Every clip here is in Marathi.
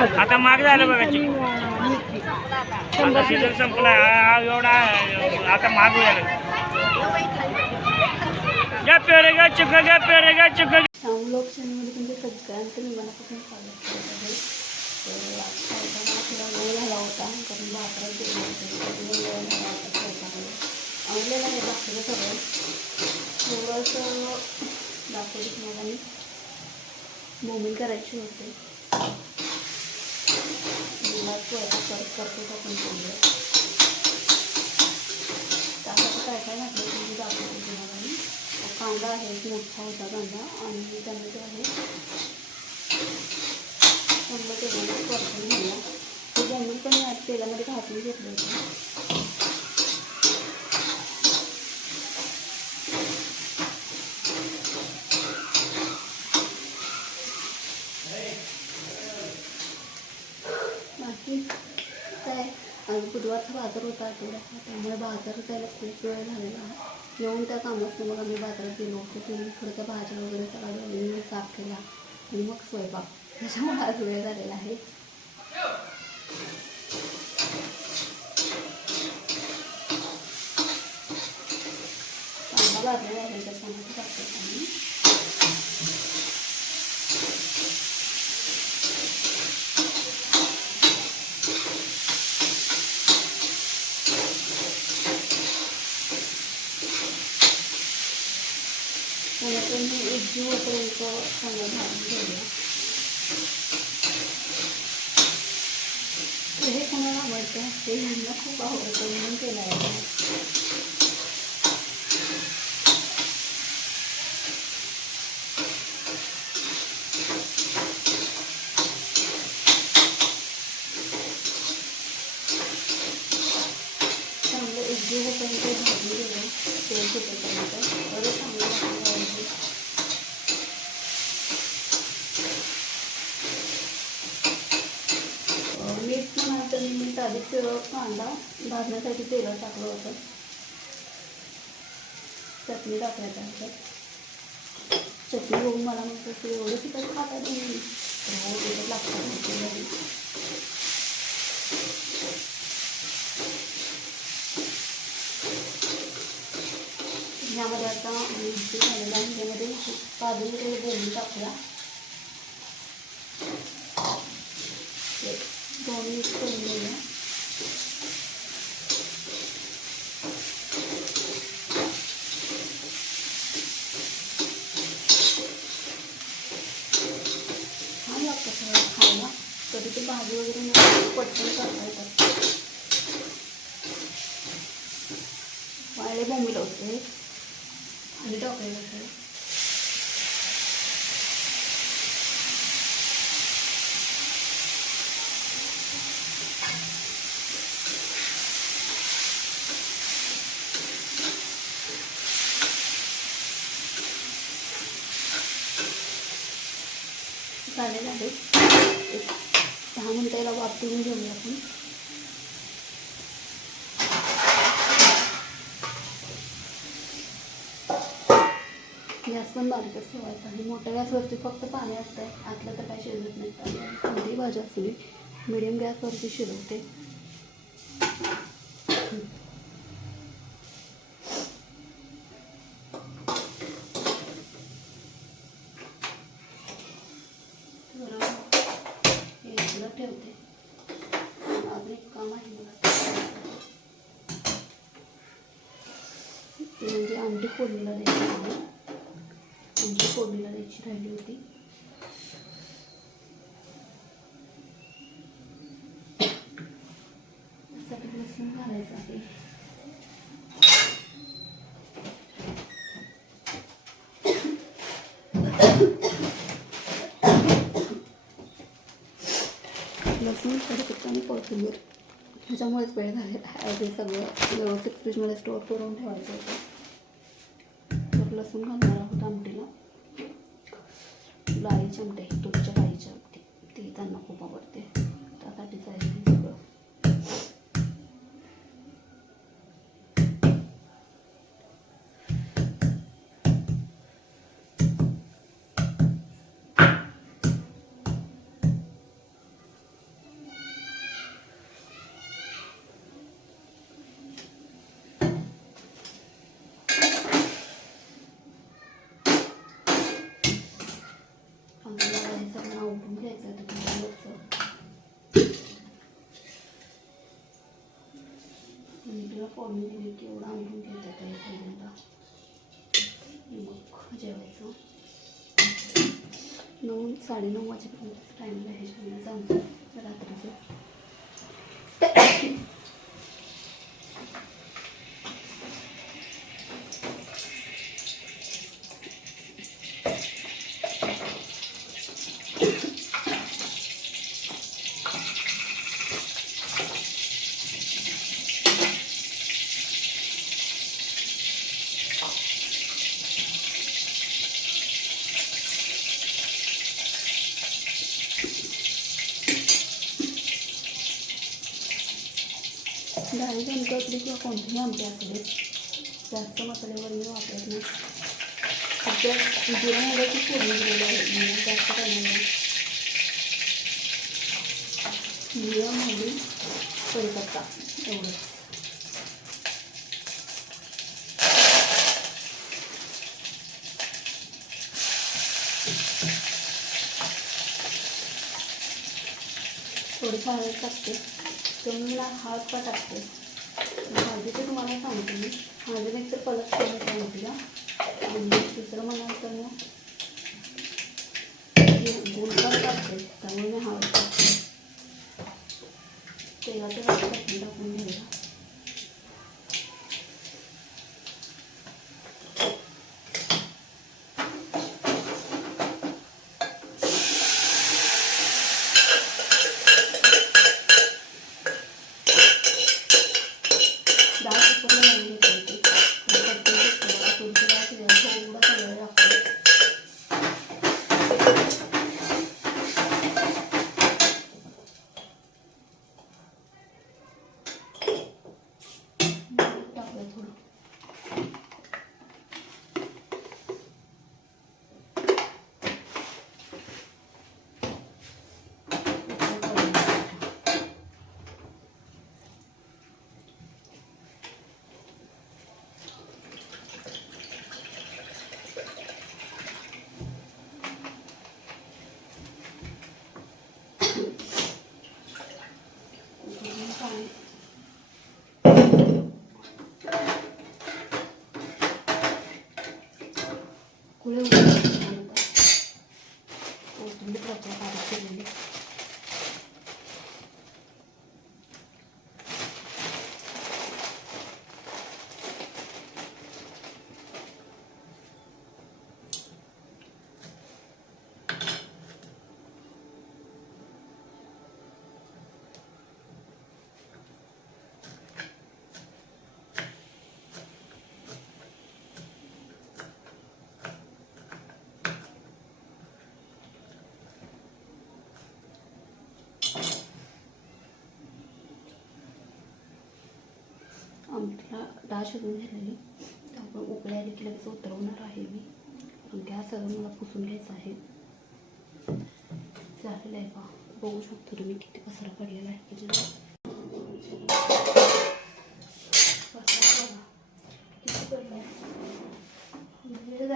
आता माग झालं बघा चिकू. आता सीझन संपला एवढा आता माग झालं. घ्या पेरे घ्या चिक घ्या पेरे घ्या चिक. लोक चॅनलमध्ये तुमचे सगळ्यांचं मी मनापासून स्वागत करत आहे तर आज थोडा वेळ झाला होता. कारण बाजारात गेले होते वेळ झाला होता आवडलेलं आहे सगळं. थोडंसं तुम्हाला मी मोमेंट करायची होते मला स्वयंपाक करत करतो आपण बोलूया त्यासाठी काय काय घातलं तुम्ही दाखवतो तुम्हाला. मी कांदा आहे एक मोठा होता कांदा आणि टमॅटो आहे चांगलं तेलामध्ये परतून घ्यायला ते जमून पण मी आज तेलामध्ये घातून घेतलं होतं बुधवारचा बाजार होता आठवड्याचा त्यामुळे बाजारात जायला खूप वेळ झालेला. आहे येऊन त्या कामाचं मग आम्ही बाजारात गेलो. होतो तिने थोडं त्या भाज्या वगैरे सगळ्या दोन्ही साफ केला. आणि मग स्वयंपाक. त्याच्यामुळे आज वेळ झालेला आहे. कांदा भाजलेला आहे त्याच्यामध्ये. टाकतो आम्ही एक जीव चांगलं भाजून घेऊया हे कोणाला आवडतं? ते ह्यांना खूप आवडतं म्हणून केलं आहे चांगलं एक जीव होईपर्यंत भाजून घेऊया तेल सुटेपर्यंत बरं चांगलं लागलं आहे अं, मीठ नंतर मी आधी आधीच कांदा भाजण्यासाठी तेलात टाकलं होतं. चटणी टाकायचं ह्याच्यात चटणी होऊन मला म्हणतो की एवढं तिखट खाता तुम्ही? तर हो, लागतं ह्यामध्ये आता मिरची झालेला आहे ह्यामध्ये काजू वगैरे बोलून टाकूया ते दोन मिक्स करून घेऊया छान लागतं सगळं खायला कधी ते भाजी वगैरे नाही पटकन करता येतात वाळे बोंबील होते आणि टाकलेलं होते झालेलं आहे एक दहा मिनटं करून घेऊया आपण. गॅस पण बारीकच ठेवायचा आणि मोठ्या गॅसवरती फक्त पाणी असतं. आतलं तर काय शिजत नाही. कोणतीही भाजी असली मिडियम गॅसवरती शिजवते. ठेवते अजून एक काम आहे मला अंडी आमटी फोडणीला द्यायची आहे आमटी फोडणीला द्यायची राहिली होती. लसूण घालायचं आहे. लसूण कढीपत्ता आणि कोथिंबीर. ह्याच्यामुळेच वेळ झालेला आहे. सगळं व्यवस्थित फ्रीजमध्ये स्टोअर करून ठेवायचं होतं लसूण घालणार आहोत आमटीला. डाळीची आमटी आहे तुरीच्या डाळीची आमटी. ती त्यांना खूप आवडते. त्यासाठीच आहे. कमी आले की आणून घेतात आहे पहिल्यांदा मग जेवायचं. नऊ साडेनऊ वाजेपर्यंत टाईम आहे जेवण जमतं रात्रीचं. डाळी आमटी असली किंवा कोणतीही आमटी असली जास्त मसाल्यावर मी वापरत नाही फक्त जिरा मोहराची फोडणी दिलेली आहे जास्त करणार जिरा मोहरी कढीपत्ता एवढं थोडंसं हळद टाकते. तुम्ही मला हळद का टाकते. हळदी तर तुम्हाला सांगते मी. हळदी एक तर पलक ठेवायचा नव्हतीला आणि दुसरं म्हणाल तर मग गुलकार टाकते. त्यामुळे मी हळद टाकते. तेलाचं टाकून टाकून घ्यायला. করে উঠেছে आमटीला डाळ शिजून झालेली. आपण उकळी आली की लगेच उतरवणार आहे मी. पण गॅस अजून मला पुसून घ्यायचं आहे. झालेलं आहे का बघू शकतो तुम्ही किती पसरा पडलेला आहे किती पडलाय. वेळ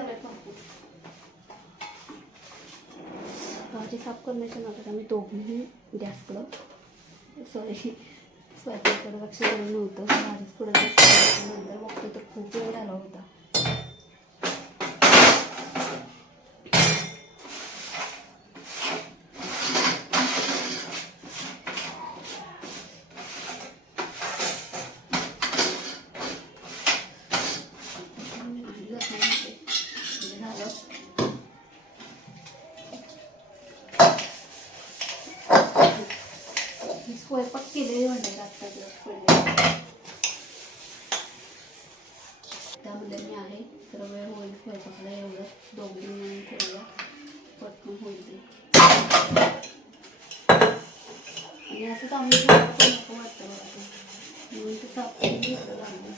भाजी साफ करण्याच्या नंतर आम्ही दोघीही गॅसकडं. सॉरी. स्वयंपाकाकडे लक्ष दिलं नव्हतं. भाजीच पुढे नंतर बघतो तर खूप वेळ झाला होता म्हणजे झालं मी स्वयंपाक केलेली म्हणते आत्ता दिवस पडले त्यामध्ये मी आहे तर वेळ होईल स्वयंपाकला एवढं. दोन दोघी मिळून करूया पटकन होईल ते. आणि असं चांगलं नको वाटतं बघा म्हणून ते साफ करून घेतलं लागलं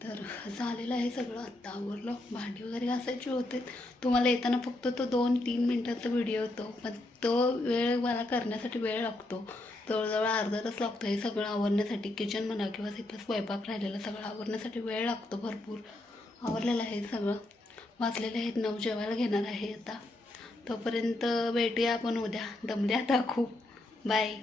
तर झालेलं आहे सगळं आत्ता आवरलं. भांडी वगैरे घासायची होते तुम्हाला येताना फक्त तो दोन तीन मिनटाचा व्हिडिओ होतो पण तो वेळ मला करण्यासाठी वेळ लागतो. जवळजवळ अर्धा तास लागतो हे सगळं आवरण्यासाठी. किचन म्हणा किंवा तिथं स्वयंपाक राहिलेला सगळं आवरण्यासाठी वेळ लागतो भरपूर. आवरलेलं आहे सगळं. वाचलेलं आहेत नऊ जेवायला घेणार आहे आता. तोपर्यंत भेटूया आपण उद्या. दमल्या आता खूप. बाय